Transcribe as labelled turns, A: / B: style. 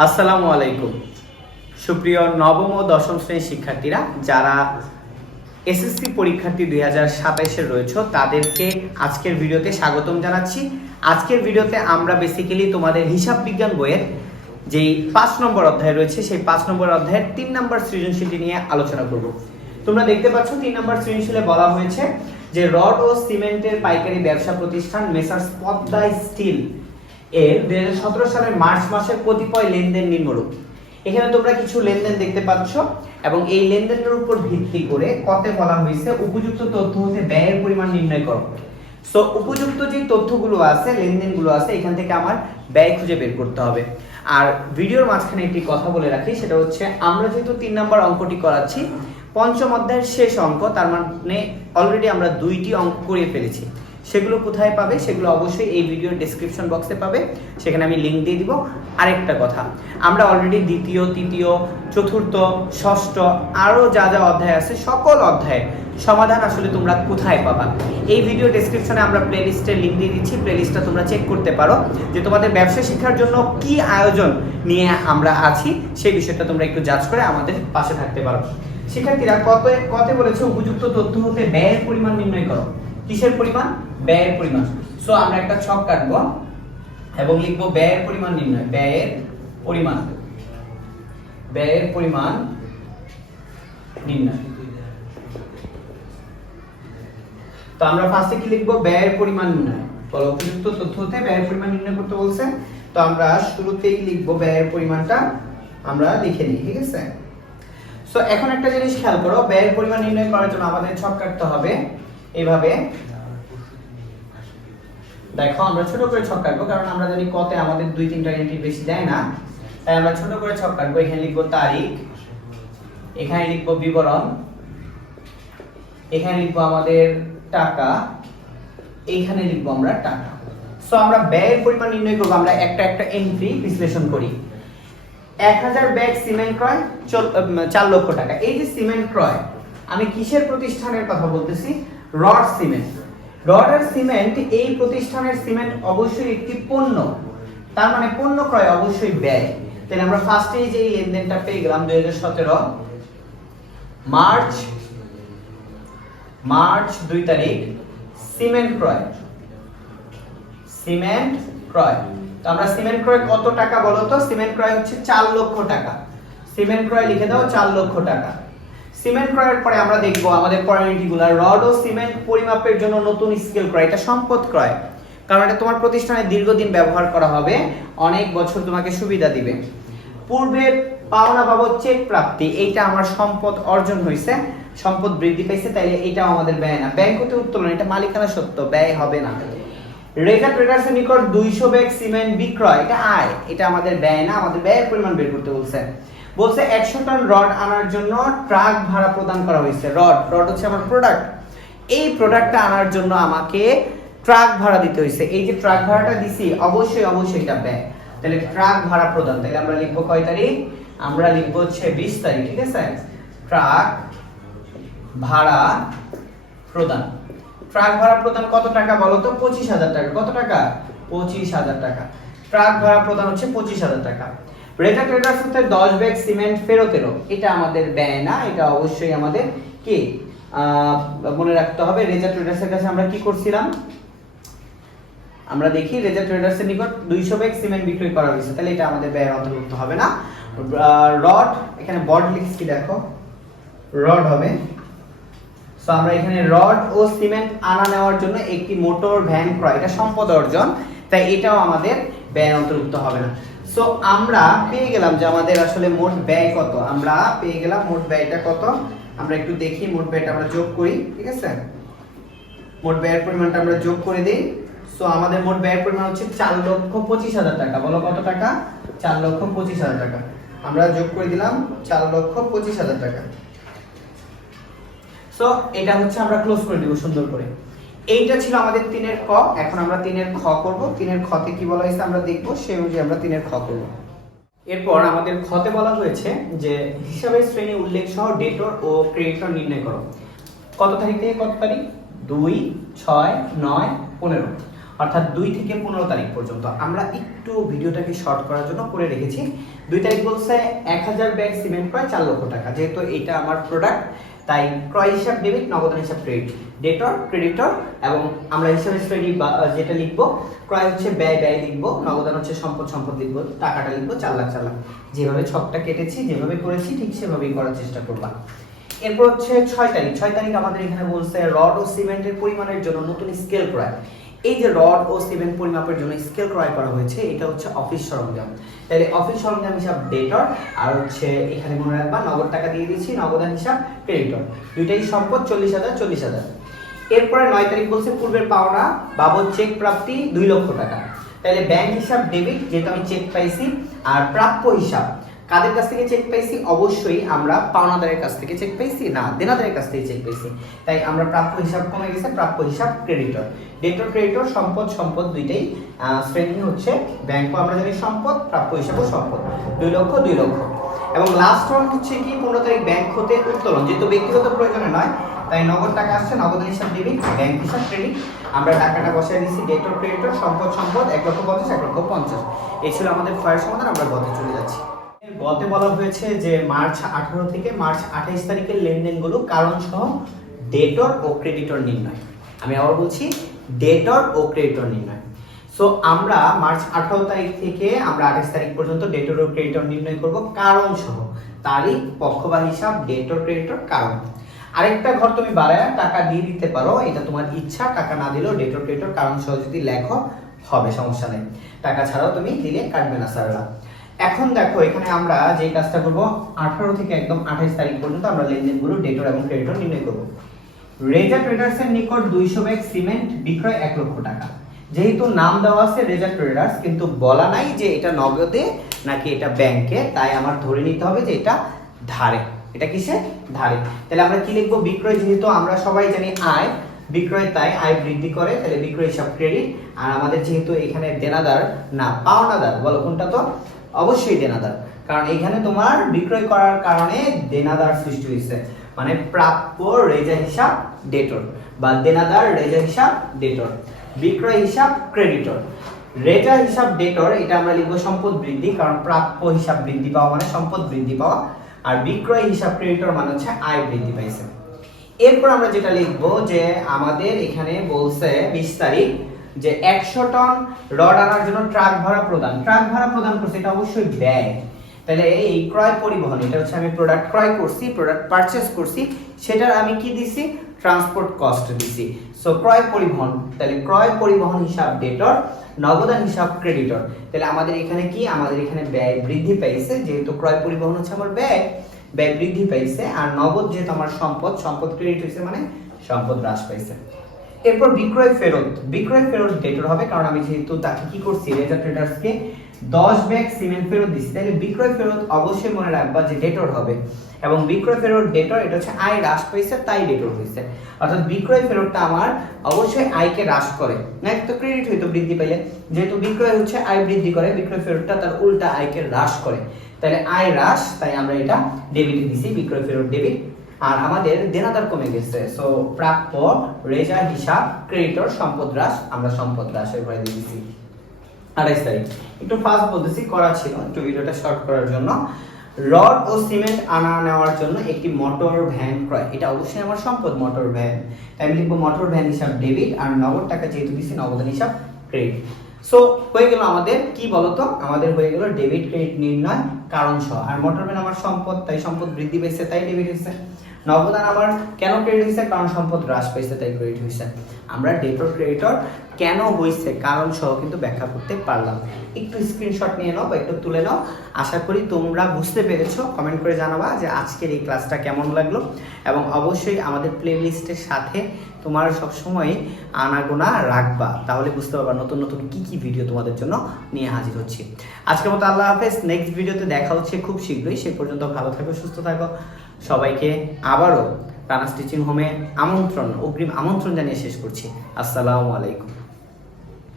A: আসসালামু আলাইকুম। সুপ্রিয় নবম ও দশম শ্রেণির শিক্ষার্থীরা, যারা এসএসসি পরীক্ষার্থী দুই হাজার সাতাইশে রয়েছে, তাদেরকে আজকের ভিডিওতে স্বাগতম জানাচ্ছি। আজকের ভিডিওতে আমরা বেসিক্যালি তোমাদের হিসাব বিজ্ঞান বইয়ের যেই পাঁচ নম্বর অধ্যায় রয়েছে, সেই পাঁচ নম্বর অধ্যায়ের তিন নম্বর সৃজনশীলটি নিয়ে আলোচনা করব। তোমরা দেখতে পাচ্ছ, তিন নম্বর সৃজনশীলে বলা হয়েছে যে রড ও সিমেন্টের পাইকারি ব্যবসা প্রতিষ্ঠান মেসার্স পদ্মা স্টিল এর দুই সালের মার্চ মাসের কতিপয় লেনদেন নিম্নরূপ। এখানে তোমরা কিছু লেনদেন দেখতে পাচ্ছ এবং এই লেনদেনের উপর ভিত্তি করে কতে বলা হয়েছে উপযুক্ত তথ্য হতে ব্যয়ের পরিমাণ নির্ণয় করো। সো উপযুক্ত যে তথ্যগুলো আছে, লেনদেনগুলো আছে, এখান থেকে আমার ব্যয় খুঁজে বের করতে হবে। আর ভিডিওর মাঝখানে একটি কথা বলে রাখি, সেটা হচ্ছে আমরা যেহেতু তিন নম্বর অঙ্কটি করাচ্ছি, পঞ্চম অধ্যায়ের শেষ অঙ্ক, তার মানে অলরেডি আমরা দুইটি অঙ্ক করে ফেলেছি। সেগুলো কোথায় পাবে সেগুলো অবশ্যই এই ভিডিওর ডেসক্রিপশন বক্সে পাবে। সেখানে আমি লিঙ্ক দিয়ে দিব। আরেকটা কথা, আমরা অলরেডি দ্বিতীয়, তৃতীয়, চতুর্থ, ষষ্ঠ আরও যা যা অধ্যায় আছে, সকল অধ্যায়ের সমাধান আসলে তোমরা কোথায় পাবা? এই ভিডিও ডেসক্রিপশনে আমরা প্লেলিস্টের লিঙ্ক দিয়ে দিচ্ছি। প্লেলিস্টটা তোমরা চেক করতে পারো যে তোমাদের ব্যবসা শিক্ষার জন্য কি আয়োজন নিয়ে আমরা আছি, সেই বিষয়টা তোমরা একটু যাচ করে আমাদের পাশে থাকতে পারো। শিক্ষার্থীরা, কত কত বলেছে উপযুক্ত তথ্য হতে ব্যয়ের পরিমাণ নির্ণয় করো? কিসের পরিমাণ? ব্যয়ের পরিমাণ। সো আমরা একটা ছক কাটবো এবং লিখব ব্যয়ের পরিমাণ নির্ণয়। ব্যয়ের পরিমাণ। ব্যয়ের পরিমাণ নির্ণয়। তো আমরা ফার্স্টে কি লিখব? ব্যয়ের পরিমাণ নির্ণয়। বলো, উপযুক্ত তথ্য হতে ব্যয়ের পরিমাণ নির্ণয় করতে বলছে। তো আমরা শুরুতেই লিখব ব্যয়ের পরিমাণটা। আমরা লিখে নিই, ঠিক আছে? সো এখন একটা জিনিস খেয়াল করো, ব্যয়ের পরিমাণ নির্ণয় করার জন্য আমাদের ছক কাটতে হবে। এভাবে দেখো, আমরা ছোট করে ছক কাটবো, কারণ আমরা জানি কতে আমাদের দুই তিনটা এন্ট্রি বেশি দেয় না, তাই আমরা ছোট করে ছক কাটবো। এখানে লিখব তারিখ, এখানে লিখব বিবরণ, এখানে লিখব আমাদের টাকা এইখানে লিখব আমরা টাকা। সো আমরা ব্যয়ের পরিমাণ নির্ণয় করব, আমরা একটা একটা এন্ট্রি বিশ্লেষণ করি। এক হাজার ব্যাগ সিমেন্ট ক্রয় চার লক্ষ টাকা। এই যে সিমেন্ট ক্রয়, আমি কিসের প্রতিষ্ঠানের কথা বলতেছি? Rod cement. রড আর সিমেন্ট এই প্রতিষ্ঠানের সিমেন্ট অবশ্যই একটি পণ্য। তার মানে পণ্য ক্রয় অবশ্যই ব্যয়। তাহলে আমরা ফার্স্টে যে লেনদেনটা পেয়ে গেলাম দুই হাজার সতেরো, মার্চ মার্চ দুই তারিখ, সিমেন্ট ক্রয়। সিমেন্ট ক্রয়। তো আমরা সিমেন্ট ক্রয় কত টাকা বলো তো? সিমেন্ট ক্রয় হচ্ছে চার লক্ষ টাকা। সিমেন্ট ক্রয় লিখে দাও চার লক্ষ টাকা। সিমেন্ট ক্রয়ের পরে আমরা দেখব আমাদের পরিণতিগুলো রড ও সিমেন্ট পরিমাপের জন্য নতুন স্কেল ক্রয়। এটা সম্পদ ক্রয়। কারণ এটা তোমার প্রতিষ্ঠানে দীর্ঘদিন ব্যবহার করা হবে। অনেক বছর তোমাকে সুবিধা দিবে। পূর্বে পাওনা বাবদ চেক প্রাপ্তি, এইটা আমার সম্পদ অর্জন হয়েছে সম্পদ বৃদ্ধি পাইছে, তাইলে এটাও আমাদের ব্যয় না। ব্যাংক হতে উত্তোলন, এটা মালিকানা সত্য, ব্যয় হবে না। রেজা ট্রেডার্সের নিকট দুইশো ব্যাগ সিমেন্ট বিক্রয়, এটা আয়। এটা আমাদের ব্যয় না, আমাদের ব্যয়ের পরিমাণ বের করতে বলছে। বলছে একশো টন রড আনার জন্য ট্রাক ভাড়া প্রদান করা হয়েছে। রড রড হচ্ছে আমার প্রোডাক্ট এই প্রোডাক্টটা আনার জন্য আমাকে ট্রাক ভাড়া দিতে হয়েছে। এই যে ট্রাক ভাড়াটা দিছি, অবশ্যই অবশ্যই এটা ব্যয় তাহলে ট্রাক ভাড়া প্রদান, তাহলে আমরা লিখব কয় তারিখ? আমরা লিখব হচ্ছে বিশ তারিখ, ঠিক আছে? ট্রাক ভাড়া প্রদান। ট্রাক ভাড়া প্রদান কত টাকা বলো তো? পঁচিশ হাজার টাকা। কত টাকা? পঁচিশ হাজার টাকা। ট্রাক ভাড়া প্রদান হচ্ছে পঁচিশ হাজার টাকা। রেটা ট্রেডার্স হচ্ছে দশ ব্যাগ সিমেন্ট ফেরত এলো। এটা আমাদের ব্যয় না, এটা অবশ্যই আমাদের কি? মনে রাখতে হবে, রেজা ট্রেডার্সের কাছে আমরা কি করছিলাম? আমরা দেখি রেজা ট্রেডার্সের নিকট দুইশো ব্যাগ সিমেন্ট বিক্রি করা হয়েছে। তাহলে এটা আমাদের ব্যয়ের অন্তর্ভুক্ত হবে না। রড, এখানে বড লিখছি দেখো? রড হবে। সো আমরা এখানে রড ও সিমেন্ট আনা নেওয়ার জন্য একটি মোটর ভ্যান ক্রয়, এটা সম্পদ অর্জন, তাই এটাও আমাদের ব্যয় অন্তর্ভুক্ত হবে না। সো আমরা পেয়ে গেলাম যে আমাদের আসলে মোট ব্যয় কত? আমরা পেয়ে গেলাম মোট ব্যয়টা কত? আমরা একটু দেখি, মোট ব্যয়টা আমরা যোগ করি, ঠিক আছে? মোট ব্যয়ের পরিমাণটা আমরা যোগ করে দিই। সো আমাদের মোট ব্যয়ের পরিমাণ হচ্ছে চার লক্ষ পঁচিশ হাজার টাকা। বলো কত টাকা? চার লক্ষ পঁচিশ হাজার টাকা। আমরা যোগ করে দিলাম চার লক্ষ পঁচিশ হাজার টাকা। সো এটা হচ্ছে আমরা ক্লোজ করে দিব সুন্দর করে। এইটা ছিল আমাদের তিনের ক এখন আমরা তিনের খ করব। তিনের খতে কি বলা হয়েছে আমরা দেখব, সেই অনুযায়ী আমরা তিনের খ করব। এরপর আমাদের খতে বলা হয়েছে যে হিসাবের শ্রেণি উল্লেখ সহ ডেটর ও ক্রেডিটর নির্ণয় করো। কত তারিখ থেকে কত তারিখ? দুই, ছয়, নয়, পনেরো। অর্থাৎ দুই থেকে পনেরো তারিখ পর্যন্ত। আমরা একটু ভিডিওটাকে শর্ট করার জন্য করে রেখেছি। দুই তারিখ বলছে এক হাজার ব্যাগ সিমেন্ট ক্রয় চার লক্ষ টাকা। যেহেতু এটা আমার প্রোডাক্ট তাই ক্রয় হিসাব ডেবিট নগদান হিসাব ক্রেডিট ডেটর ক্রেডিটর এবং আমরা হিসাবে স্টোরি যেটা লিখব, ক্রয় হচ্ছে ব্যয় ব্যয় লিখব, নগদান হচ্ছে সম্পদ সম্পদ লিখব, টাকাটা লিখব, চার লাখ চার লাখ। যেভাবে ছকটা কেটেছি, যেভাবে করেছি, ঠিক সেভাবেই করার চেষ্টা করবা। এরপর হচ্ছে ছয় তারিখ। ছয় তারিখ আমাদের এখানে বলছে রড ও সিমেন্টের পরিমাণের জন্য নতুন স্কেল ক্রয়। এই যে রড ও সিমেন্ট পরিমাপের জন্য স্কেল ক্রয় করা হয়েছে, এটা হচ্ছে অফিস সরঞ্জাম। তাহলে অফিস সরঞ্জাম হিসাব ডেটর আর হচ্ছে এখানে মনে রাখবা নগদ টাকা দিয়ে দিচ্ছি, নগদান হিসাব ক্রেডিটর দুইটাই সম্পদ চল্লিশ হাজার চল্লিশ হাজার। এরপরে নয় তারিখ বলছে পূর্বের পাওনা, বাবদ চেক প্রাপ্তি দুই লক্ষ টাকা। তাহলে ব্যাংক হিসাব ডেবিট যেহেতু আমি চেক পাইছি, আর প্রাপ্য হিসাব। কাদের কাছ থেকে চেক পাইছি? অবশ্যই আমরা পাওনাদারের কাছ থেকে চেক পাইছি, না, দেনাদারের কাছ থেকে চেক পাইছি। তাই আমরা প্রাপ্য হিসাব কমে গেছে, প্রাপ্য হিসাব ক্রেডিটর ডেটর ক্রেডিটর সম্পদ সম্পদ দুইটাই শ্রেণি হচ্ছে ব্যাংকও আমরা জানি সম্পদ, প্রাপ্য হিসাবও সম্পদ। দুই লক্ষ দুই লক্ষ। এবং লাস্ট ওয়ান হচ্ছে কি, পনেরো তারিখ ব্যাংক হতে উত্তোলন। যেহেতু ব্যক্তিগত প্রয়োজনে নয়, তাই নগদ টাকা আসছে, নগদ হিসাব ডেবিট ব্যাংক হিসাব ক্রেডিট আমরা টাকাটা বসায় দিচ্ছি ডেটর ক্রেডিটর সম্পদ সম্পদ, এক লক্ষ পঞ্চাশ, এক লক্ষ পঞ্চাশ। এই ছিল আমাদের ফয়ের সমাধান, আমরা গতে চলে যাচ্ছি। গতে বলা হয়েছে যে মার্চ আঠারো থেকে মার্চ আঠাইশ তারিখের লেনদেনগুলো কারণ সহ ডেটর ও ক্রেডিটর নির্ণয়। আমি আবার বলছি, ডেটর ও ক্রেডিটর নির্ণয়। সো আমরা মার্চ আঠারো তারিখ থেকে আমরা আঠাশ তারিখ পর্যন্ত ডেটর ও ক্রেডিটর নির্ণয় করব কারণ সহ তারিখ পক্ষ বা হিসাব ডেটর ক্রেডিটর কারণ। আরেকটা ঘর তুমি বাড়ায় টাকা দিয়ে দিতে পারো, এটা তোমার ইচ্ছা, টাকা না দিলেও ডেটর ক্রেডিটর কারণ সহ যদি লেখো, হবে, সমস্যা নেই। টাকা ছাড়াও তুমি দিলে কাটবে না, স্যাররা। এখন দেখো, এখানে আমরা যে কাজটা করব, আঠারো থেকে একদম আঠাইশ তারিখ পর্যন্ত আমরা লেনদেন লেনদেনগুলো ডেটর এবং ক্রেডিটর নির্ণয় করব। রেজা ট্রেডার্সের নিকট দুইশো ব্যাগ সিমেন্ট বিক্রয় এক লক্ষ টাকা। যেহেতু নাম দেওয়া আছে রেজা ট্রেডার্স কিন্তু বলা নাই যে এটা নগদে নাকি এটা ব্যাংকে, তাই আমার ধরে নিতে হবে যে এটা ধারে। এটা কিসে ধারে। তাহলে আমরা কি লিখব? বিক্রয় যেহেতু আমরা সবাই জানি আয়, বিক্রয় তাই আয় বৃদ্ধি করে, তাহলে বিক্রয় হিসাব ক্রেডিট আর আমাদের যেহেতু এখানে দেনাদার না, পাওনাদার, বলো কোনটা তো? অবশ্যই দেনাদার। কারণ এখানে তোমার বিক্রয় করার কারণে দেনাদার সৃষ্টি হয়েছে। মানে প্রাপ্য রেজা হিসাব ডেটর বা দেনাদার রেজা হিসাব ডেটর বিক্রয় হিসাব ক্রেডিটর রেজা হিসাব ডেটর এটা আমরা লিখব সম্পদ বৃদ্ধি, কারণ প্রাপ্য হিসাব বৃদ্ধি পাওয়া মানে সম্পদ বৃদ্ধি পাওয়া। আর বিক্রয় হিসাব ক্রেডিটর মানে হচ্ছে আয় বৃদ্ধি পাইছে। এরপর আমরা যেটা লিখব যে আমাদের এখানে বলছে বিশ তারিখ যে একশো টন রড আনার জন্য ট্রাক ভাড়া প্রদান। ট্রাক ভাড়া প্রদান করছে এটা অবশ্যই ব্যয়। তাহলে এই ক্রয় পরিবহন, এটা হচ্ছে আমি প্রোডাক্ট ক্রয় করছি প্রোডাক্ট পারচেস করছি, সেটার আমি কি দিছি? ট্রান্সপোর্ট কস্ট দিছি। সো ক্রয় পরিবহন, তাহলে ক্রয় পরিবহন হিসাব ডেটর নগদান হিসাব ক্রেডিটর তাহলে আমাদের এখানে কি? আমাদের এখানে ব্যয় বৃদ্ধি পাইছে, যেহেতু ক্রয় পরিবহন হচ্ছে আমার ব্যয় ব্যয় বৃদ্ধি পাইছে, আর নগদ যেহেতু আমার সম্পদ সম্পদ ক্রেডিট হয়েছে মানে সম্পদ হ্রাস পাইছে। এরপর বিক্রয় ফেরত। বিক্রয় ফেরত ডেটর হবে, কারণ আমি যেহেতু তাকে কি করছি রেজার ট্রেডার্সকে দশ ব্যাগ সিমেন্ট ফেরত দিচ্ছি তাহলে বিক্রয় ফেরত অবশ্যই মনে রাখবা যে ডেটর হবে। এবং বিক্রয় ফেরত ডেটর এটা হচ্ছে আয় হ্রাস পাইছে, তাই ডেটর হয়েছে অর্থাৎ বিক্রয় ফেরতটা আমার অবশ্যই আয়কে হ্রাস করে। না তো ক্রেডিট হইতো বৃদ্ধি পেলে যেহেতু বিক্রয় হচ্ছে, আয় বৃদ্ধি করে, বিক্রয় ফেরতটা তার উল্টা আয়কে হ্রাস করে। তাহলে আয় হ্রাস, তাই আমরা এটা ডেবিট দিছি, বিক্রয় ফেরত ডেবিট আর আমাদের দেনাদার কমে গেছে। সো প্রাপ্য রেজা হিসাব ক্রেডিটর সম্পদ হ্রাস, আমরা সম্পদ হ্রাসের ঘরে দিয়েছি আড়াইশ তারিখ। একটু ফাস্ট বলতেছি, করা ছিল একটু ভিডিওটা শর্ট করার জন্য। রড ও সিমেন্ট আনা নেওয়ার জন্য একটি মোটর ভ্যান ক্রয়। এটা অবশ্যই আমার সম্পদ মোটর ভ্যান তাই আমি লিখব মোটর ভ্যান হিসাব ডেবিট আর নগদ টাকা যেহেতু দিচ্ছি নগদান হিসাব ক্রেডিট সো হয়ে গেল আমাদের, কি বলতো? আমাদের হয়ে গেল ডেবিট ক্রেডিট নির্ণয়, কারণ সহ। আর মোটর ভ্যান আমার সম্পদ, তাই সম্পদ বৃদ্ধি পেয়েছে, তাই ডেবিট হয়েছে। নগদান আমার কেন ক্রেডিট হয়েছে কারণ সম্পদ হ্রাস পাইছে, তাই ক্রেডিট হয়েছে আমরা ডেটর ক্রেডিটর কেন হয়েছে কারণ সহ কিন্তু ব্যাখ্যা করতে পারলাম। একটু স্ক্রিনশট নিয়ে নাও বা একটু তুলে নাও। আশা করি তোমরা বুঝতে পেরেছ। কমেন্ট করে জানাবা যে আজকের এই ক্লাসটা কেমন লাগল। এবং অবশ্যই আমাদের প্লে লিস্টের সাথে তোমার সবসময় আনাগোনা রাখবা। তাহলে বুঝতে পারবা নতুন নতুন কি কি ভিডিও তোমাদের জন্য নিয়ে হাজির হচ্ছি। আজকের মতো আল্লাহ হাফেজ। নেক্সট ভিডিওতে দেখা হচ্ছে খুব শীঘ্রই। সে পর্যন্ত ভালো থাকো, সুস্থ থাকো। সবাইকে আবারও রানা স্টিচিং হোমে আমন্ত্রণ অগ্রিম আমন্ত্রণ জানিয়ে শেষ করছি। আসসালামু আলাইকুম।